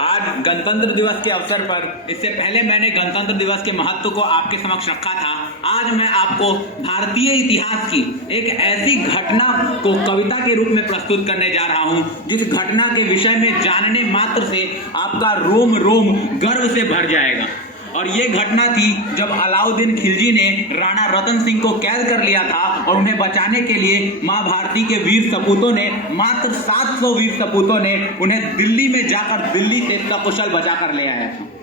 आज गणतंत्र दिवस के अवसर पर इससे पहले मैंने गणतंत्र दिवस के महत्व को आपके समक्ष रखा था। आज मैं आपको भारतीय इतिहास की एक ऐसी घटना को कविता के रूप में प्रस्तुत करने जा रहा हूं, जिस घटना के विषय में जानने मात्र से आपका रोम रोम गर्व से भर जाएगा। और ये घटना थी जब अलाउद्दीन खिलजी ने राणा रतन सिंह को कैद कर लिया था और उन्हें बचाने के लिए मां भारती के वीर सपूतों ने, मात्र 700 वीर सपूतों ने उन्हें दिल्ली में जाकर दिल्ली से सकुशल बचा कर ले आया था।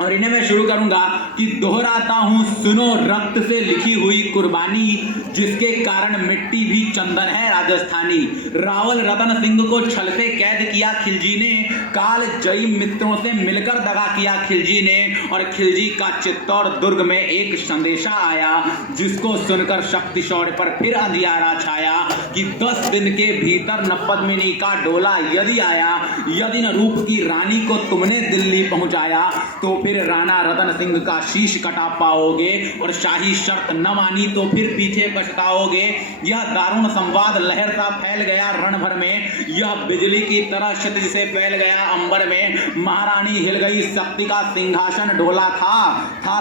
और इन्हें मैं शुरू करूंगा कि दोहराता हूं सुनो रक्त से लिखी हुई कुर्बानी, जिसके कारण मिट्टी भी चंदन है राजस्थानी। रावल रतन सिंह को छल से कैद किया खिलजी ने, काल जयी मित्रों से मिलकर दगा किया खिलजी ने। और खिलजी का चित्तौड़ दुर्ग में एक संदेशा आया, जिसको सुनकर शक्ति शौर्य पर फिर अंधियारा छाया कि 10 दिन के भीतर न पद्मिनी का डोला यदि आया, यदि न रूप की रानी को तुमने दिल्ली पहुंचाया, तो फिर राणा रतन सिंह का शीश कटा पाओगे। और शाही शर्त न मानी तो फिर पीछे पछताओगे। यह दारुण संवाद लहर सा फैल गया रण भर में, यह बिजली की तरह क्षितिज से फैल गया अंबर में। महारानी हिल गई, शक्ति का सिंहासन डोला था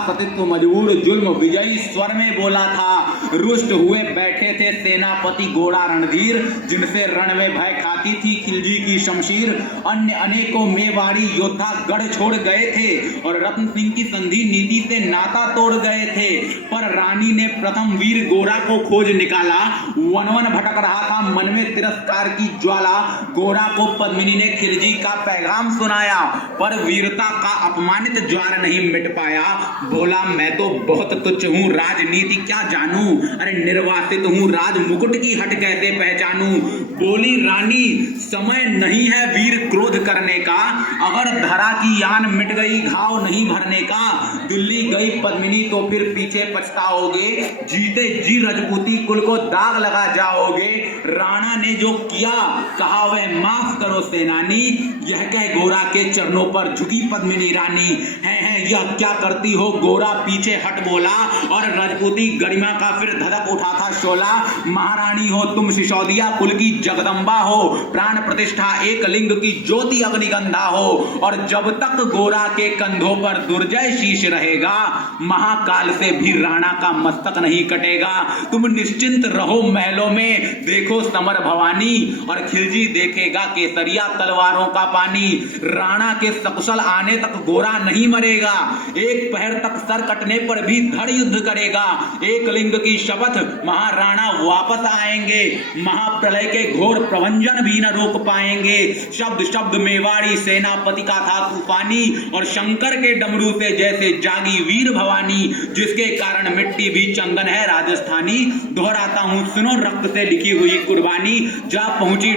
सतित्व मजबूर, जुल्म विजयी स्वर में बोला था। रुष्ट हुए बैठे थे सेनापति घोड़ा रणधीर, जिनसे रण में भय खाती थी खिलजी की शमशीर। अन्य अनेकों मेवाड़ी योद्धा गढ़ छोड़ गए थे और रतन सिंह की संधि नीति से नाता तोड़ गए थे। पर रानी ने प्रथम वीर गोरा को खोज निकाला, वन वन भटक रहा था मन में तिरस्कार की ज्वाला। गोरा को पद्मिनी ने खिलजी का पैगाम सुनाया, पर वीरता का अपमानित ज्वार नहीं मिट पाया। बोला मैं तो बहुत तुच्छ हूँ, राजनीति क्या जानूं, अरे निर्वासित हूँ, राज मुकुट की हट कैसे पहचानूं। बोली रानी समय नहीं है वीर क्रोध करने का, अगर धरा की यान मिट गई घाव नहीं भरने का। दिल्ली गई पद्मिनी तो फिर पीछे पछताओगे, जीते जी रजपूती कुल को दाग लगा जाओगे। राणा ने जो किया कहा वह माफ करो सेनानी, यह कह गोरा के चरणों पर झुकी पद्मिनी रानी। है यह क्या करती हो गोरा पीछे हट बोला, और रजपूती गरिमा का फिर धड़क उठा था शोला। महारानी हो तुम सिसोदिया कुल की जगदम्बा हो, प्राण प्रतिष्ठा एक लिंग की ज्योति अग्निगंधा हो। और जब तक गोरा के कंधों पर दुर्जय शीश रहेगा, महाकाल से भी राणा का मस्तक नहीं कटेगा। तुम निश्चिंत रहो महलों में, देखो समर भवानी, और खिलजी देखेगा केसरिया तलवारों का पानी। राणा के सकुशल आने तक गोरा नहीं मरेगा, एक पहर तक सर कटने पर भी धड़ युद्ध करेगा। एक लिंग की शपथ महाराणा वापस आएंगे, महाप्रलय के घोर प्रभंजन भी न रोक पाएंगे। शब्द शब्द मेवाड़ी सेनापति का था तूफानी, और शंकर के डमरू से जैसे जागी वीर भवानी, जिसके कारण मिट्टी भी चंदन है राजस्थानी। दोहराता हूं सुनो रक्त से लिखी हुई कुर्बानी, जा पहुंची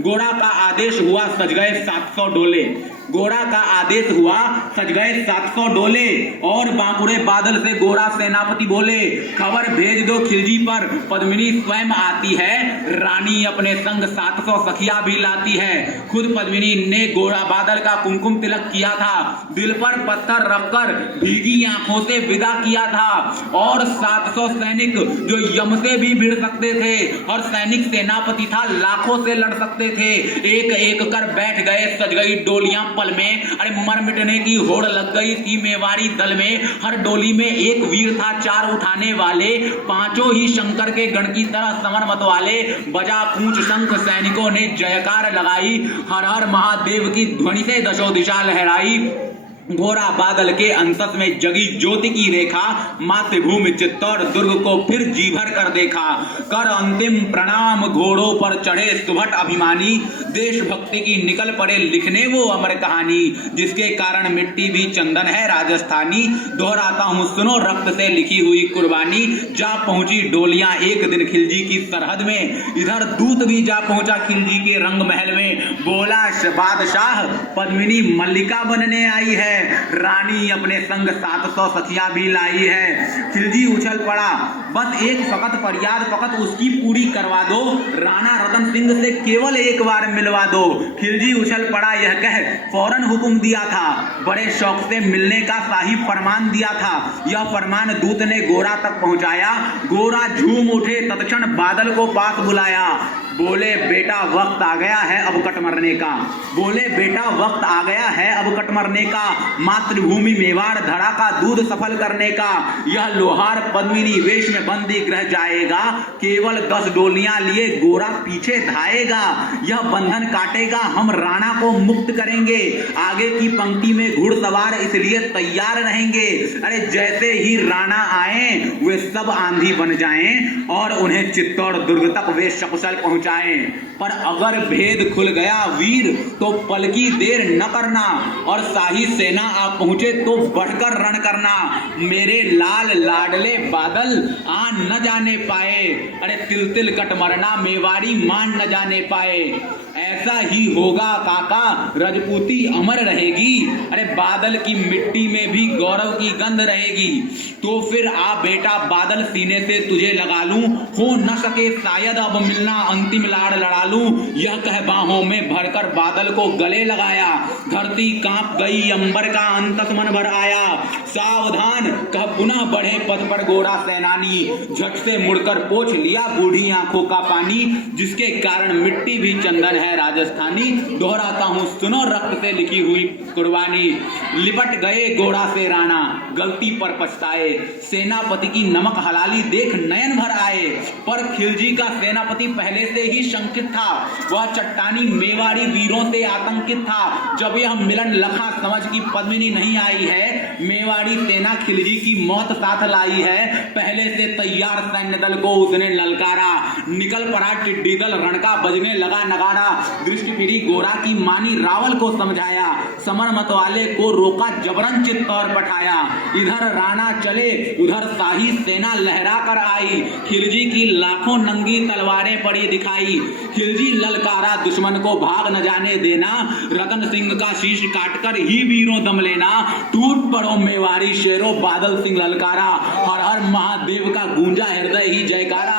गोरा का आदेश हुआ सज गए 700 डोले। गोरा का आदेश हुआ सज गए 700 डोले, और बांकुड़े बादल से गोरा सेनापति बोले खबर भेज दो खिलजी पर, पद्मिनी स्वयं आती है, रानी अपने संग 700 सखिया भी लाती है। खुद पद्मिनी ने गोरा बादल का कुमकुम तिलक किया था, दिल पर पत्थर रखकर भीगी आंखों से विदा किया था। और 700 सैनिक जो यम से भी भिड़ सकते थे, और सैनिक सेनापति था लाखों से लड़ सकते थे, एक एक कर बैठ गए सज गई डोलियां पल में। अरे मर मिटने की होड़ लग गई थी मेवाड़ी दल में, हर डोली में एक वीर था चार उठाने वाले, पांचों ही शंकर के गण की तरह समर मत वाले। बजा पूंछ शंख सैनिकों ने जयकार लगाई, हर हर महादेव की ध्वनि से दशो दिशा लहराई। घोरा बादल के अंतस में जगी ज्योति की रेखा, मातृभूमि चित्तौड़ दुर्ग को फिर जी भर कर देखा। कर अंतिम प्रणाम घोड़ों पर चढ़े सुभट अभिमानी, देशभक्ति की निकल पड़े लिखने वो अमर कहानी, जिसके कारण मिट्टी भी चंदन है राजस्थानी। दोहराता हूं सुनो रक्त से लिखी हुई कुर्बानी, जा पहुंची डोलियां एक दिन खिलजी की सरहद में। इधर दूत भी जा पहुंचा खिलजी के रंग महल में, बोला बादशाह पद्मिनी मल्लिका बनने आई है, रानी अपने संग 700 सखियां भी लाई है। खिलजी उछल पड़ा, बस एक फकत फरियाद फकत उसकी पूरी करवा दो, राणा रतन सिंह से केवल एक बार मिलवा दो। खिलजी उछल पड़ा यह कह फौरन हुक्म दिया था, बड़े शौक से मिलने का शाही फरमान दिया था। यह फरमान दूत ने गोरा तक पहुंचाया, गोरा झूम उठे तत्क्षण बादल को पास बुलाया। बोले बेटा वक्त आ गया है अब कट मरने का, बोले बेटा वक्त आ गया है अब कट मरने का, मातृभूमि मेवाड़ धरा का दूध सफल करने का, यह लोहार पद्मिनी वेश में बंदी ग्रह जाएगा, केवल 10 डोलियां लिए गोरा पीछे धाएगा, यह बंधन काटेगा हम राणा को मुक्त करेंगे, आगे की पंक्ति में घुड़सवार इसलिए तैयार रहेंगे, अरे जैसे ही राणा आए वे सब आंधी बन जाएं और उन्हें चित्तौड़ दुर्ग तक वे सकुशल पहुंचाएं, पर अगर भेद खुल गया वीर तो पल की देर न करना, और शाही सेना आ पहुंचे तो बढ़कर रण करना, मेरे लाल लाडले बादल आ न जाने पाए, अरे तिल तिल कट मरना मेवाड़ी मान न जाने पाए, ऐसा ही होगा काका रजपूती अमर रहेगी, अरे बादल की मिट्टी में भी गौरव की गंध रहेगी, तो फिर आ बेटा बादल सीने से तुझे लगा लूं, हो न सके शायद अब मिलना अंतिम लाड़ लड़ा लूं, यह कह बाहों में भरकर बादल को गले लगाया, धरती कांप गई अंबर का अंतस मन भर आया, सावधान कह पुनः बढ़े पद पर गोरा सेनानी, झट से मुड़कर पोंछ लिया बूढ़ी आंखों का पानी, जिसके कारण मिट्टी भी चंदन है राजस्थानी, दोहराता हूं सुनो रक्त से लिखी हुई कुर्बानी, लिपट गए गोरा से राणा गलती पर पछताए, सेनापति की नमक हलाली देख नयन भर आए, पर खिलजी का सेनापति पहले से ही शंकित था, वह चट्टानी मेवाड़ी वीरों से आतंकित था, जब यह मिलन लखा समझ की पद्मिनी नहीं आई है, मेवाड़ी सेना खिलजी की मौत साथ लाई है, पहले से तैयार सैन्य दल को उसने ललकारा, निकल पड़ा टिड्डी दल रण का बजने लगा नगाड़ा, दृष्टि फिरी गोरा की मानी रावल को समझाया, समर मत वाले को रोका जबरन चित्तौड़ पठाया, इधर राणा चले उधर शाही सेना लहरा कर आई, खिलजी की लाखों नंगी तलवारें पड़ी दिखाई, खिलजी ललकारा दुश्मन को भाग न जाने देना, रतन सिंह का शीश काटकर ही वीरों दम लेना, टूट पड़ो मेवाड़ी शेरों बादल सिंह ललकारा, हर हर महादेव का गूंजा हृदय ही जयकारा।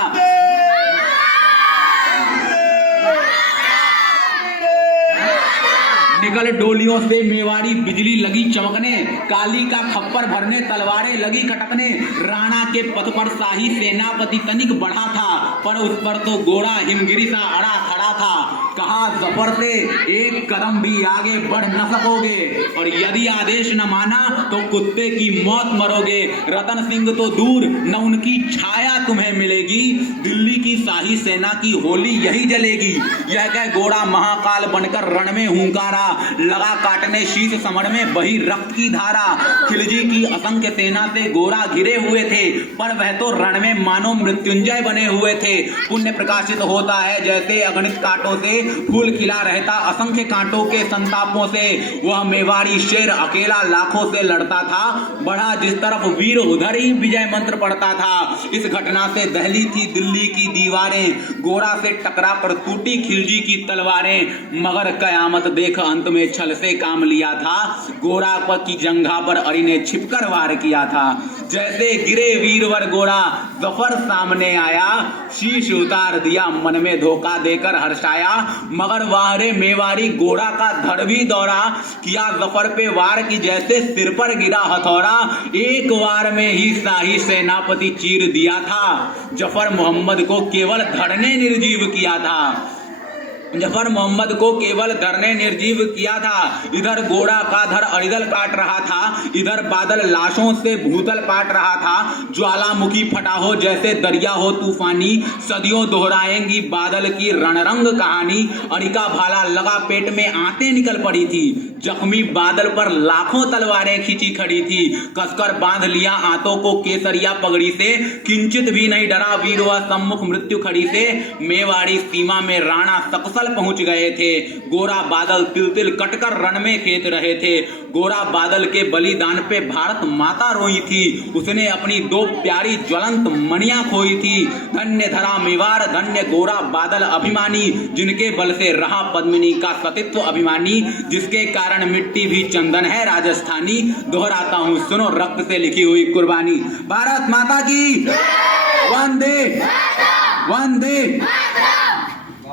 निकल डोलियों से मेवाड़ी बिजली लगी चमकने, काली का खप्पर भरने तलवारें लगी कटकने, राणा के पथ पर शाही सेनापति तनिक बढ़ा था, पर उस पर तो गोरा हिमगिरी सा अड़ा खड़ा था, कहा जफर से एक कदम भी आगे बढ़ न सकोगे, और यदि आदेश न माना तो कुत्ते की मौत मरोगे, रतन सिंह तो दूर न उनकी छाया तुम्हें मिलेगी, दिल्ली की शाही सेना की होली यही जलेगी, यह कह गोरा महाकाल बनकर रण में हुंकारा, लगा काटने शीश समर में बही रक्त की धारा, खिलजी की असंख्य सेना से गोरा घिरे हुए थे, पर वह तो रण में मानो मृत्युंजय बने हुए थे, पुण्य प्रकाशित होता है जैसे अगणित कांटों से फूल खिला रहता असंख्य कांटों के संतापों से, वह मेवाड़ी शेर अकेला लाखों से लड़ता था, बढ़ा जिस तरफ वीर उधर ही विजय मंत्र पढ़ता था, इस घटना से दहली थी दिल्ली की दीवारें, गोरा से टकरा कर टूटी खिलजी की तलवारें, मगर कयामत देख अंत में छल से काम लिया था, गोरा पर की जंघा पर अरी ने छिपकर वार किया था, जैसे गिरे वीरवर गोरा जफर सामने आया, शीश उतार दिया मन में धोखा देकर हर्षाया, मगर वारे मेवाड़ी गोरा का धड़ भी दौड़ा, किया जफर पे वार की जैसे सिर पर गिरा हथौड़ा, एक वार में ही शाही सेनापति चीर दिया था, जफर मोहम्मद को केवल धड़ ने निर्जीव किया था, जफर मोहम्मद को केवल धड़ ने निर्जीव किया था, इधर गोरा का धड़ अरिदल काट रहा था, इधर बादल लाशों से भूतल पाट रहा था, ज्वालामुखी फटा हो जैसे दरिया हो तूफानी, सदियों दोहराएंगी बादल की रणरंग कहानी, अरिका भाला लगा पेट में आंतें निकल पड़ी थी, जख्मी बादल पर लाखों तलवारें खींची खड़ी थी, कसकर बांध लिया आंतों को केसरिया पगड़ी से, किंचित भी नहीं डरा वीर व सम्मुख मृत्यु खड़ी से, मेवाड़ी सीमा में राणा सकसल पहुंच गए थे, गोरा बादल तिल तिल कटकर रण में खेत रहे थे, गोरा बादल के बलिदान पे भारत माता रोई थी, उसने अपनी 2 प्यारी ज्वलंत मणियां खोई थी, धन्य धरा मेवाड़ धन्य गोरा बादल अभिमानी, जिनके बल से रहा पद्मिनी का सतीत्व अभिमानी, जिसके कारण मिट्टी भी चंदन है राजस्थानी, दोहराता हूं सुनो रक्त से लिखी हुई कुर्बानी, भारत माता की वंदे वंदे।